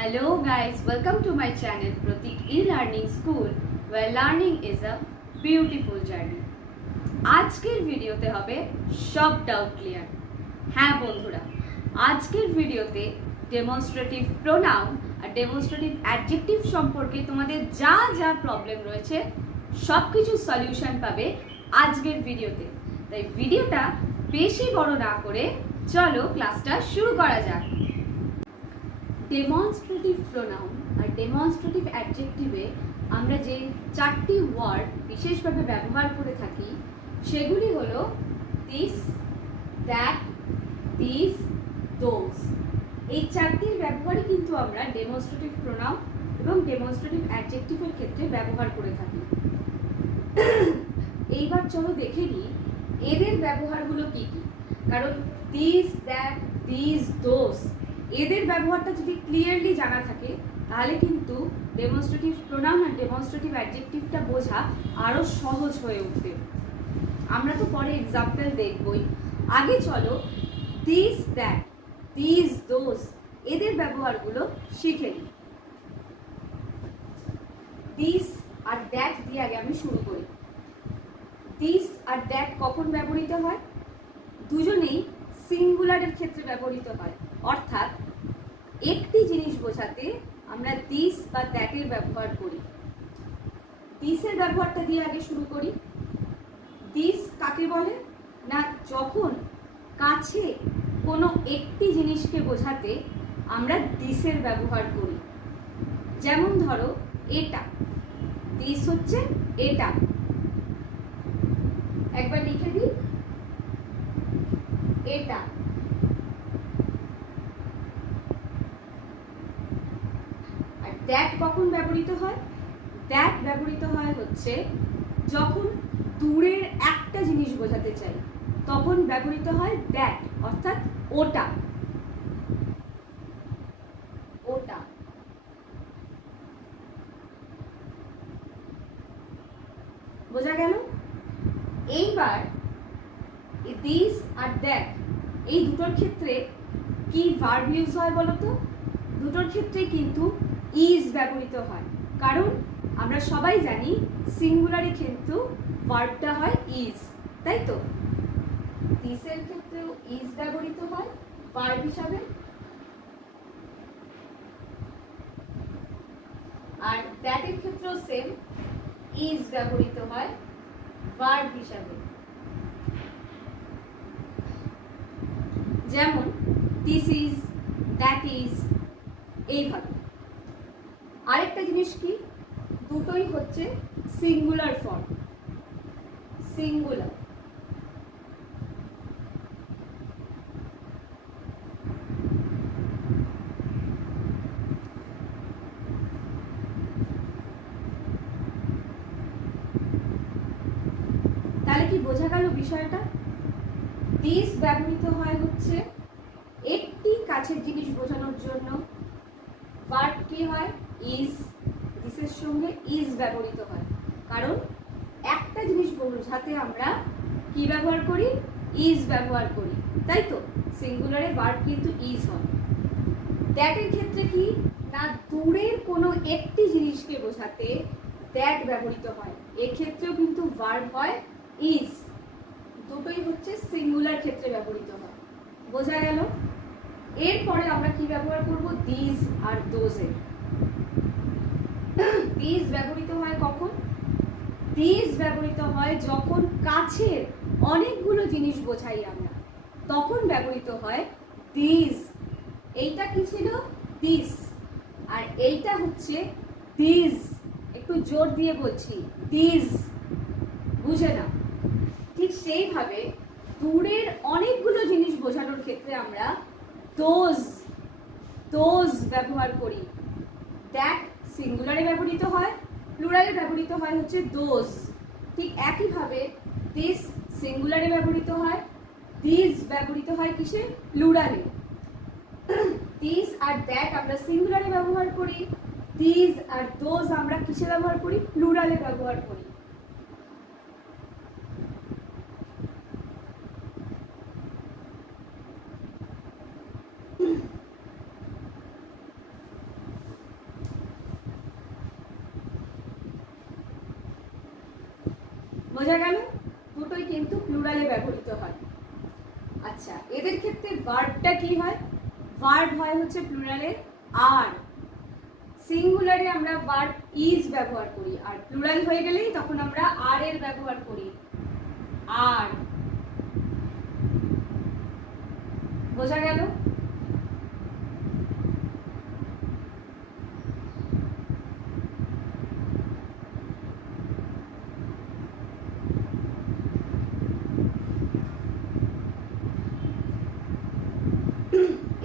Hello guys, welcome to my channel Pratik E-Learning School where learning is a beautiful journey. আজকের ভিডিওতে হবে সব doubt clear. হ্যাঁ বন্ধুরা, আজকের ভিডিওতে ডেমনস্ট্রেটিভ প্রোনাউন আর ডেমনস্ট্রেটিভ অ্যাডজেক্টিভ সম্পর্কে তোমাদের যা যা প্রবলেম রয়েছে সব কিছু সলিউশন পাবে আজকের ভিডিওতে। তাই ভিডিওটা বেশি বড় না করে চলো ক্লাসটা শুরু করা যাক। ডেমনস্ট্রেটিভ প্রোনাউন আর ডেমনস্ট্রেটিভ অ্যাডজেক্টিভে আমরা যে চারটি ওয়ার্ড বিশেষভাবে ব্যবহার করে থাকি সেগুলি হলো দিস, দ্যাট, দিস, দোজ। এই চারটির ব্যবহারই কিন্তু আমরা ডেমনস্ট্রেটিভ প্রোনাউন এবং ডেমনস্ট্রেটিভ অ্যাডজেক্টিভের ক্ষেত্রে ব্যবহার করে থাকি। এইবার চলো দেখে নিই এদের ব্যবহারগুলো কি কি। কারণ দিস, দ্যাট, দিস, দোজ এদের ব্যবহারটা যদি ক্লিয়ারলি জানা থাকে তাহলে কিন্তু ডেমনস্ট্রেটিভ প্রোনাউন আর ডেমনস্ট্রেটিভ অ্যাডজেক্টিভটা বোঝা আরো সহজ হয়ে উঠবে। আমরা তো পরে এক্সাম্পল দেখবই, আগে চলো দিস, দ্যাট, দিস, দোজ এদের ব্যবহারগুলো শিখে নিই। দিস আর দ্যাট দিয়ে আগে আমি শুরু করি। দিস আর দ্যাট কখন ব্যবহৃত হয়? দুজনেই সিঙ্গুলারের ক্ষেত্রে ব্যবহৃত হয়, অর্থাৎ একটি জিনিস বোঝাতে আমরা দিস বা দ্যাটের ব্যবহার করি। দিসের ব্যবহারটা দিয়ে আগে শুরু করি। দিস কাকে বলে না, যখন কাছে কোনো একটি জিনিসকে বোঝাতে আমরা দিসের ব্যবহার করি। যেমন ধরো এটা, দিস হচ্ছে এটা। একবার লিখে দিই এটা। আর দ্যাট কখন ব্যবহৃত হয়? দ্যাট ব্যবহৃত হয় হচ্ছে যখন দূরের একটা জিনিস বোঝাতে চাই তখন ব্যবহৃত হয় দ্যাট, অর্থাৎ ওটা। ওটা বোঝা গেল? এইবার দিস আর দ্যাট এই দুটোর ক্ষেত্রে কি ভার্ব ইউজ হয় বলো তো? দুটোর ক্ষেত্রে কিন্তু ইজ ব্যবহৃত হয়, কারণ আমরা সবাই জানি সিঙ্গুলারে কিন্তু ভার্বটা হয় ইজ, তাই তো? দিসের ক্ষেত্রেও ইজ ব্যবহৃত হয় ভার্ব হিসাবে, আর দ্যাটের ক্ষেত্রেও সেম ইজ ব্যবহৃত হয় ভার্ব হিসাবে। যেমন দিস ইজ, দ্যাট ইজ, এইভাবে। আরেকটা জিনিস কি, দুটোই হচ্ছে সিঙ্গুলার ফর্ম, সিঙ্গুলার। তাহলে কি বোঝা গেল বিষয়টা? দিস ব্যবহৃত হয় হচ্ছে একটি কাছের জিনিস বোঝানোর জন্য, ভার্ব কি হয় ইজ, দিসের সঙ্গে ইজ ব্যবহৃত হয়, কারণ একটা জিনিস বোঝাতে আমরা কি ব্যবহার করি? ইজ ব্যবহার করি, তাই তো? সিঙ্গুলারে ভার্ব কিন্তু ইজ হয়। দ্যাটের ক্ষেত্রে কি না, দূরের কোনো একটি জিনিসকে বোঝাতে দ্যাট ব্যবহৃত হয়, এক্ষেত্রেও কিন্তু ভার্ব হয় ইজ। দুটোই হচ্ছে সিঙ্গুলার ক্ষেত্রে ব্যবহৃত হয়। বোঝা গেল? এরপরে আমরা কি ব্যবহার করব? This R দোজের। দিস ব্যবহৃত হয় কখন? দিস ব্যবহৃত হয় যখন কাছের অনেকগুলো জিনিস বোঝাই আমরা, তখন ব্যবহৃত হয় দিস। এইটা কি ছিল? দিস। আর এইটা হচ্ছে দিস। একটু জোর দিয়ে বলছি, দিস, বুঝে না? ঠিক সেইভাবে দূরের অনেকগুলো জিনিস বোঝানোর ক্ষেত্রে আমরা দোজ, দোজ ব্যবহার করি। দ্যাট সিঙ্গুলারে ব্যবহৃত হয়, প্লুরালে ব্যবহৃত হয় হচ্ছে দোজ। ঠিক একইভাবে দিস সিঙ্গুলারে ব্যবহৃত হয়, দিস ব্যবহৃত হয় কিসে? প্লুরালে। দিস আর দ্যাট আমরা সিঙ্গুলারে ব্যবহার করি, দিস আর দোজ আমরা কিসে ব্যবহার করি? প্লুরালে ব্যবহার করি। বোঝা গেল? দুটোই কিন্তু প্লুরালে ব্যবহৃত হয়। আচ্ছা, এদের ক্ষেত্রে ভার্বটা কি হয়? ভার্ব হয় হচ্ছে প্লুরালে আর, সিঙ্গুলারে আমরা ভার্ব ইজ ব্যবহার করি, আর প্লুরাল হয়ে গেলেই তখন আমরা আর এর ব্যবহার করি, আর। বোঝা গেল?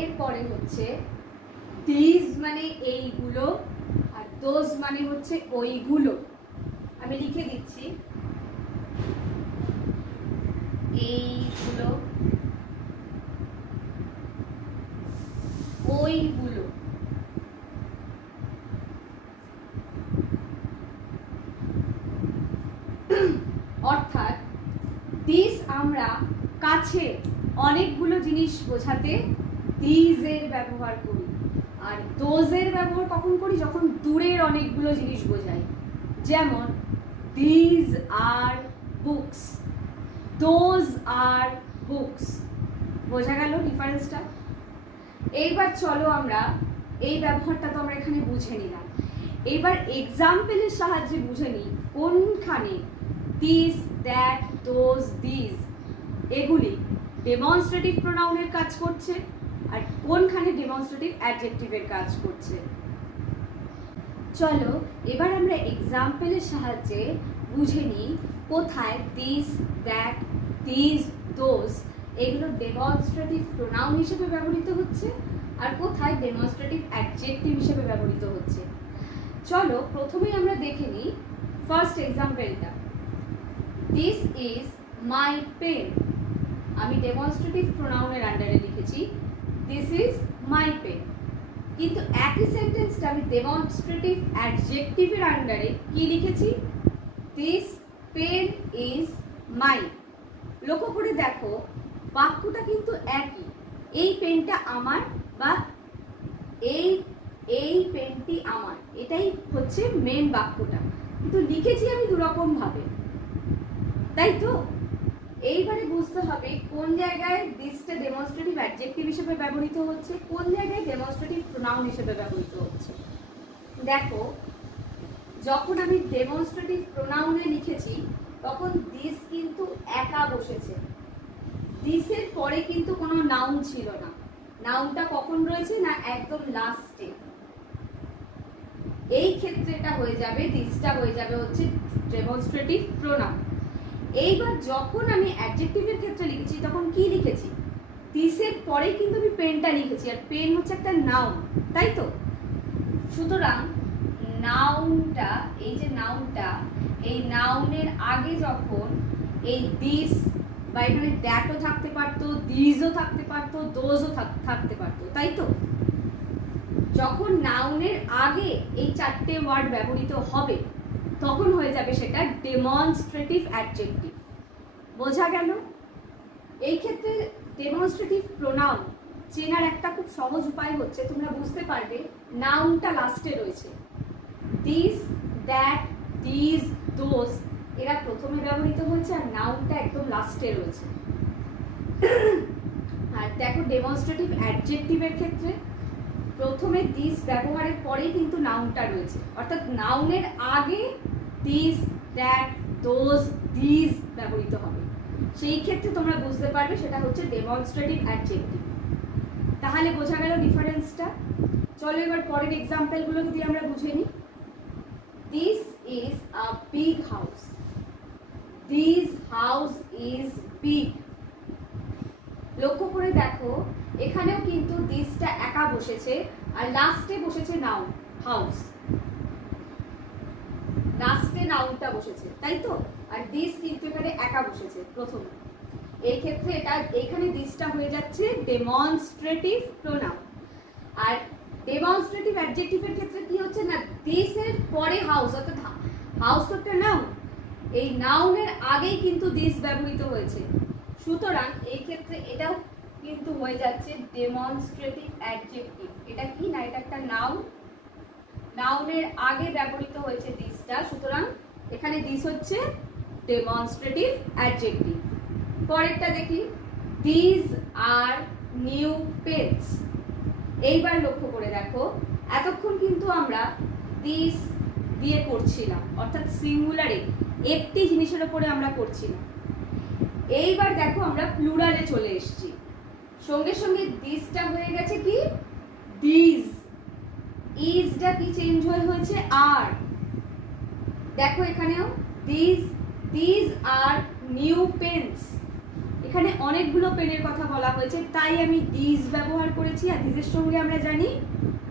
এরপরে হচ্ছে দিস মানে এইগুলো, আর দোজ মানে হচ্ছে ওইগুলো। আমি লিখে দিচ্ছি, এইগুলো, ওইগুলো। অর্থাৎ দিস আমরা কাছে অনেকগুলো জিনিস বোঝাতে দিস এর ব্যবহার করি, আর দোজ এর ব্যবহার কখন করি? যখন দূরের অনেকগুলো জিনিস বোঝাই। যেমন this are books, those are books. বোঝা গেল ডিফারেন্সটা? এইবার চলো আমরা এই ব্যবহারটা তো আমরা এখানে বুঝে নিলাম, এইবার এক্সাম্পলের সাহায্যে বুঝে নিই কোনখানে দিস, দ্যাট, দোজ, দিস এগুলি ডেমনস্ট্রেটিভ প্রোনাউনের কাজ করছে আর কোনখানে ডেমনস্ট্রেটিভ অ্যাডজেক্টিভের কাজ করছে। চলো এবার আমরা এক্সাম্পলের সাহায্যে বুঝে নিই কোথায় দিস, দ্যাট, দিস, দোজ এগুলো ডেমনস্ট্রেটিভ প্রোনাউন হিসেবে ব্যবহৃত হচ্ছে আর কোথায় ডেমনস্ট্রেটিভ অ্যাডজেক্টিভ হিসেবে ব্যবহৃত হচ্ছে। চলো প্রথমেই আমরা দেখে নিই ফার্স্ট এক্সাম্পলটা। This is my pen. আমি ডেমনস্ট্রেটিভ প্রোনাউনের আন্ডারে লিখেছি দিস ইজ মাই পেন, কিন্তু একই সেন্টেন্সটা আমি ডেমনস্ট্রেটিভ অ্যাডজেক্টিভের আন্ডারে কি লিখেছি? This pen is my. লক্ষ্য করে দেখো বাক্যটা কিন্তু একই, এই পেনটা আমার বা এই পেনটি আমার, এটাই হচ্ছে মেন বাক্যটা, কিন্তু লিখেছি আমি দুরকম ভাবে, তাই তো? এইবারে বুঝতে হবে কোন জায়গায় দিসটা ডেমনস্ট্রেটিভ অ্যাডজেক্টিভ হিসেবে ব্যবহৃত হচ্ছে, কোন জায়গায় ডেমনস্ট্রেটিভ প্রোনাউন হিসেবে ব্যবহৃত হচ্ছে। দেখো যখন আমি ডেমনস্ট্রেটিভ প্রোনাউনে লিখেছি তখন দিস কিন্তু একা বসেছে, দিসের পরে কিন্তু কোনো নাউন ছিল না। নাউনটা কখন রয়েছে? না একদম লাস্টে। এই ক্ষেত্রে এটা হয়ে যাবে, দিসটা হয়ে যাবে হচ্ছে ডেমনস্ট্রেটিভ প্রোনাউন। এইবার যখন আমি অ্যাডজেক্টিভের ক্ষেত্রে লিখেছি তখন কি লিখেছি? দিসের পরে কিন্তু আমি পেনটা লিখেছি, আর পেন হচ্ছে একটা নাউন, তাই তো? সুতরাং নাউনটা, এই যে নাউনটা, এই নাউনের আগে যখন এই দিস বা এখানে দ্যাটও থাকতে পারতো, দিসও থাকতে পারতো, দোজও থাকতে পারতো, তাই তো? যখন নাউনের আগে এই চারটে ওয়ার্ড ব্যবহৃত হবে তখন হয়ে যাবে সেটা ডেমনস্ট্রেটিভ অ্যাডজেক্টিভ। বোঝা গেল? এই ক্ষেত্রে ডেমনস্ট্রেটিভ প্রোনাউন চেনার একটা খুব সহজ উপায় হচ্ছে, তোমরা বুঝতে পারবে নাউনটা লাস্টে রয়েছে। দিস, দ্যাট, দিস, দোজ এরা প্রথমে ব্যবহৃত হয়েছে আর নাউনটা একদম লাস্টে রয়েছে। আর দেখো ডেমনস্ট্রেটিভ অ্যাডজেক্টিভের ক্ষেত্রে প্রথমে দিস ব্যবহারের পরেই কিন্তু নাউনটা রয়েছে, অর্থাৎ নাউনের আগে দিস, দ্যাট, দোজ, দিস ব্যবহৃত হবে। সেই ক্ষেত্রে তোমরা বুঝতে পারবে সেটা হচ্ছে ডেমনস্ট্রেটিভ অ্যাডজেক্টিভ। তাহলে বোঝা গেল ডিফারেন্সটা? চলো এবার পরের এক্সাম্পলগুলো যদি আমরা বুঝে নিই। This is a big house. This house is big. লক্ষ্য করে দেখো এখানেও কিন্তু দিসটা একা বসেছে আর লাস্টে বসেছে নাউন হাউস, লাস্টে নাউনটা বসেছে, তাই তো? আর দিস কিন্তু এখানে একা বসেছে প্রথমে। এই ক্ষেত্রে এটা এখানে দিসটা হয়ে যাচ্ছে ডেমনস্ট্রেটিভ প্রোনাউন। আর ডেমনস্ট্রেটিভ অ্যাডজেক্টিভের ক্ষেত্রে কি হচ্ছে না, দিস এর পরে হাউস, অর্থাৎ হাউস তো একটা নাউন, এই নাউনের আগেই কিন্তু দিস ব্যবহৃত হয়েছে। সুতরাং এই ক্ষেত্রে এটাও কিন্তু হয়ে যাচ্ছে ডেমনস্ট্রেটিভ অ্যাডজেক্টিভ। এটা কি না, এটা একটা নাউন, নাউনের আগে ব্যবহৃত হয়েছে দিসটা, সুতরাং এখানে দিস হচ্ছে ডেমনস্ট্রেটিভ অ্যাডজেক্টিভ। পরেরটা দেখি, দিস আর নিউ পেন্স। এইবার লক্ষ্য করে দেখো, এতক্ষণ কিন্তু আমরা দিস দিয়ে করছিলাম, অর্থাৎ সিঙ্গুলারে একটি জিনিসের উপরে আমরা করছিলাম। এইবার দেখো আমরা প্লুরালে চলে এসেছি, সঙ্গে সঙ্গে দিসটা হয়ে গেছে কি দিস, ইজটা কি চেঞ্জ হয়েছে আর। দেখো এখানেও দিস আর নিউ পেন্স, এখানে অনেকগুলো পেনের কথা বলা হয়েছে, তাই আমি দিস ব্যবহার করেছি। আর দিসের সঙ্গে আমরা জানি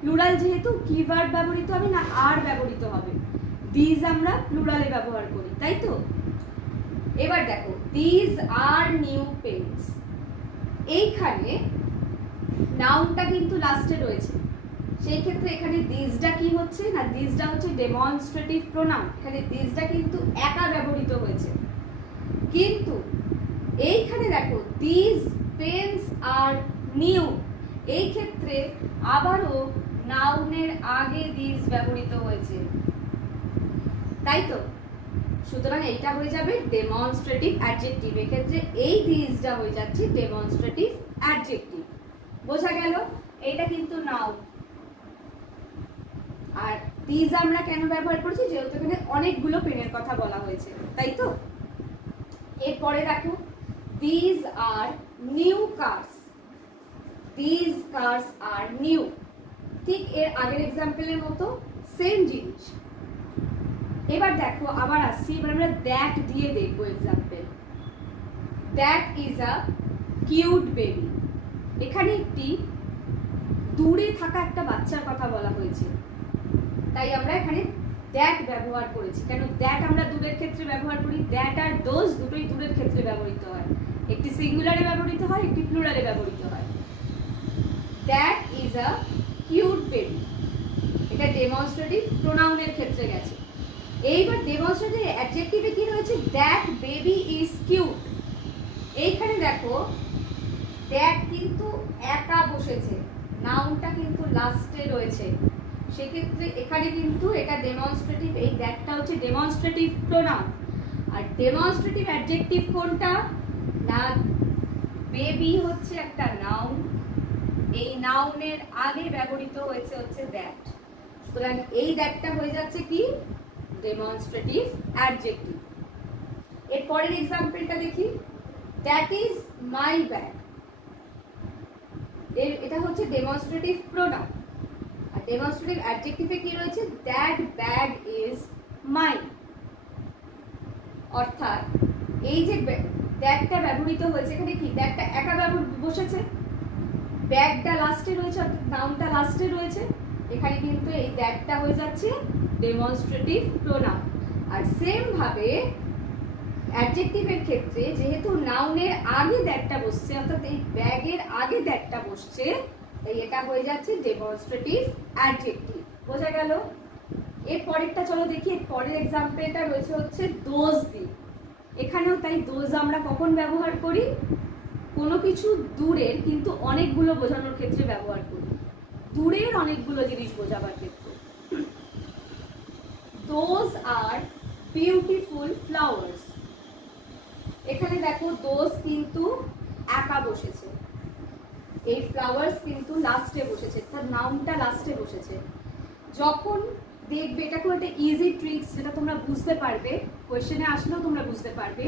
প্লুরাল যেহেতু কি ভার্ব ব্যবহৃত হবে না, আর ব্যবহৃত হবে। দিস আমরা প্লুরালে ব্যবহার করি, তাই তো। এবার দেখো, দিস আর নিউ পেন্স, এইখানে নাউনটা কিন্তু লাস্টে রয়েছে, সেই ক্ষেত্রে এখানে দিসটা কি হচ্ছে না, দিসটা হচ্ছে ডেমনস্ট্রেটিভ প্রোনাউন। এখানে দিসটা কিন্তু একা ব্যবহৃত হয়েছে, কিন্তু এইখানে দেখো দিস পেন্স আর নিউ, এই ক্ষেত্রে আবারও নাউনের আগে দিস ব্যবহৃত হয়েছে, তাই তো। সুতরাং এইটা হয়ে যাবে ডেমনস্ট্রেটিভ অ্যাডজেক্টিভ, এক্ষেত্রে এই দিসটা হয়ে যাচ্ছে ডেমনস্ট্রেটিভ অ্যাডজেক্টিভ। বোঝা গেল? এটা কিন্তু নাউন। আর দিস আমরা কেন ব্যবহার করছি, যেহেতু এখানে অনেকগুলো পেনের কথা বলা হয়েছে, তাই তো। এরপরে দেখো, this are new cars, this cars are new, ঠিক এর আগের এক্সাম্পলের মতো সেম জিনিস। এবার দেখো আবার আসছি, এবার আমরা দ্যাট দিয়ে দেখবো example. That is a cute baby, এখানে একটি দূরে থাকা একটা বাচ্চার কথা বলা হয়েছে, তাই আমরা এখানে দ্যাট ব্যবহার করেছি। কেন দ্যাট আমরা দূরের ক্ষেত্রে ব্যবহার করি, দ্যাট আর দোজ দুটোই দূরের ক্ষেত্রে ব্যবহৃত হয়, একটি সিঙ্গুলারে ব্যবহৃত হয়, একটি প্লুরালে ব্যবহৃত হয়। That is a cute baby, এটা ডেমনস্ট্রেটিভ প্রোনাউনের ক্ষেত্রে গেছে। এইবার ডেমনস্ট্রেটিভ অ্যাডজেক্টিভে কি রয়েছে, দ্যাট বেবি ইজ কিউট। এইখানে দেখো দ্যাট কিন্তু একা বসেছে, নাউনটা কিন্তু লাস্টে রয়েছে, সেক্ষেত্রে এখানে কিন্তু এটা ডেমনস্ট্রেটিভ, এই দ্যাটটা হচ্ছে ডেমনস্ট্রেটিভ প্রোনাউন। আর ডেমনস্ট্রেটিভ অ্যাডজেক্টিভ কোনটা না, বেবি হচ্ছে একটা নাউন, এই নাউনের আগে ব্যবহৃত হয়েছে হচ্ছে দ্যাট, সুতরাং এই দ্যাটটা হয়ে যাচ্ছে কি ডেমনস্ট্রেটিভ অ্যাডজেক্টিভ। এর পরের এক্সাম্পলটা দেখি, দ্যাট ইজ মাই ব্যাগ, এটা হচ্ছে ডেমনস্ট্রেটিভ প্রোনাউন। আর ডেমনস্ট্রেটিভ অ্যাডজেক্টিভে কি রয়েছে, দ্যাট ব্যাগ ইজ মাইন, অর্থাৎ এই যে দ্যাটটা ব্যবহৃত হয়েছে, এখানে কি দ্যাটটা একা বসেছে, ব্যাগটা লাস্টে রয়েছে, অর্থাৎ নাউনটা লাস্টে রয়েছে, এখানে কিন্তু এই দ্যাটটা হয়ে যাচ্ছে ডেমনস্ট্রেটিভ প্রোনাউন। আর সেম ভাবে অ্যাডজেক্টিভের ক্ষেত্রে যেহেতু নাউনের আগে দ্যাটটা বসছে, অর্থাৎ এই ব্যাগের আগে দ্যাটটা বসছে, তাই এটা হয়ে যাচ্ছে ডেমনস্ট্রেটিভ অ্যাডজেক্টিভ। বোঝা গেল? এর পরেরটা চলো দেখি, এর পরের এক্সাম্পলটা রয়েছে হচ্ছে দোজ দিয়ে। এখানেও তাই দোজ আমরা কখন ব্যবহার করি, কোনো কিছু দূরের কিন্তু অনেকগুলো বোঝানোর ক্ষেত্রে ব্যবহার করি, দূরের অনেকগুলো জিনিস বোঝাবার ক্ষেত্রে। দোজ আর বিউটিফুল ফ্লাওয়ার্স, এখানে দেখো দোজ কিন্তু একা বসেছে, এই ফ্লাওয়ার্স কিন্তু লাস্টে বসেছে, তার নাউনটা লাস্টে বসেছে। যখন দেখবে, এটা খুব একটা ইজি ট্রিক্স, যেটা তোমরা বুঝতে পারবে, কোয়েশ্চেনে আসলেও তোমরা বুঝতে পারবে,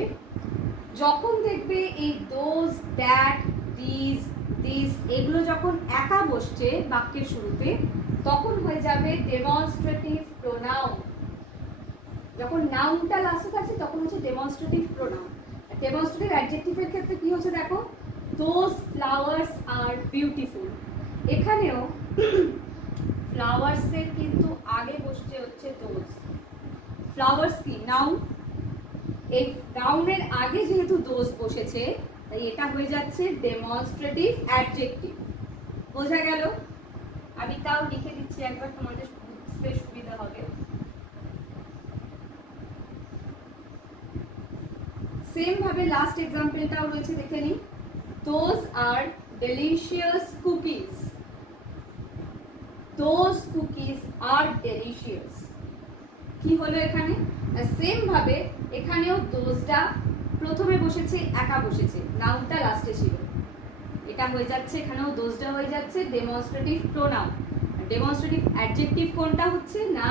যখন দেখবে এই দোজ, দ্যাট, দিস, দিস এগুলো যখন একা বসছে বাক্যের শুরুতে, তখন হয়ে যাবে ডেমনস্ট্রেটিভ প্রোনাউন। যখন নাউনটা লাস্টে থাকছে তখন হচ্ছে ডেমনস্ট্রেটিভ প্রোনাউন। ডেমনস্ট্রেটিভ অ্যাডজেক্টিভের ক্ষেত্রে কি হচ্ছে দেখো, দোজ ফ্লাওয়ার্স আর বিউটিফুল, এখানেও ফ্লাওয়ার্সের কিন্তু আগে বসছে হচ্ছে দোজ। ফ্লাওয়ার্স কি নাউন, এই নাউনের আগে যেহেতু দোজ বসেছে, তাই এটা হয়ে যাচ্ছে ডেমনস্ট্রেটিভ অ্যাডজেক্টিভ। বোঝা গেল? আমি তাও লিখে দিচ্ছি একবার, তোমাদের বুঝতে সুবিধা হবে। সেম ভাবে লাস্ট এক্সাম্পলটাও রয়েছে, দেখে নিই। Those are delicious cookies, those cookies are delicious, কি হলো এখানে, সেম ভাবে এখানেও দোজটা প্রথমে বসেছে, একা বসেছে, নাউনটা লাস্টে ছিল। এটা হয়ে যাচ্ছে, এখানেও দোজটা হয়ে যাচ্ছে ডেমনস্ট্রেটিভ প্রোনাউন। ডেমনস্ট্রেটিভ অ্যাডজেক্টিভ কোনটা হচ্ছে না,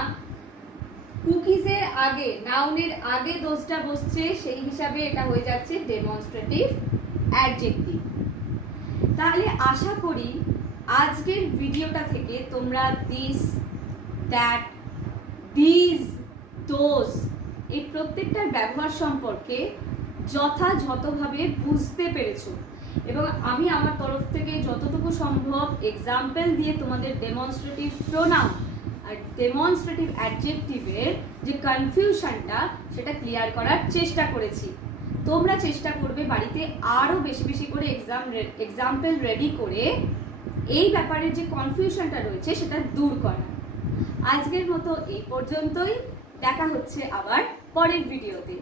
কুকিজের আগে, নাউনের আগে দোজটা বসছে, সেই হিসাবে এটা হয়ে যাচ্ছে ডেমনস্ট্রেটিভ অ্যাডজেক্টিভ। তাহলে আশা করি আজকের ভিডিওটা থেকে তোমরা দিস, দ্যাট, দিস, দোজ এই প্রত্যেকটার ব্যবহার সম্পর্কে যথাযথভাবে বুঝতে পেরেছো, এবং আমি আমার তরফ থেকে যতটুকু সম্ভব এক্সাম্পল দিয়ে তোমাদের ডেমনস্ট্রেটিভ প্রোনাউন আর ডেমনস্ট্রেটিভ অ্যাডজেক্টিভের যে কনফিউশনটা সেটা ক্লিয়ার করার চেষ্টা করেছি। তোমরা চেষ্টা করবে বাড়িতে আরো বেশি বেশি করে এক্সাম্পল রেডি করে এই ব্যাপারের যে কনফিউশনটা রয়েছে সেটা দূর করা। আজকের মতো এই পর্যন্তই, দেখা হচ্ছে আবার পরের ভিডিওতে।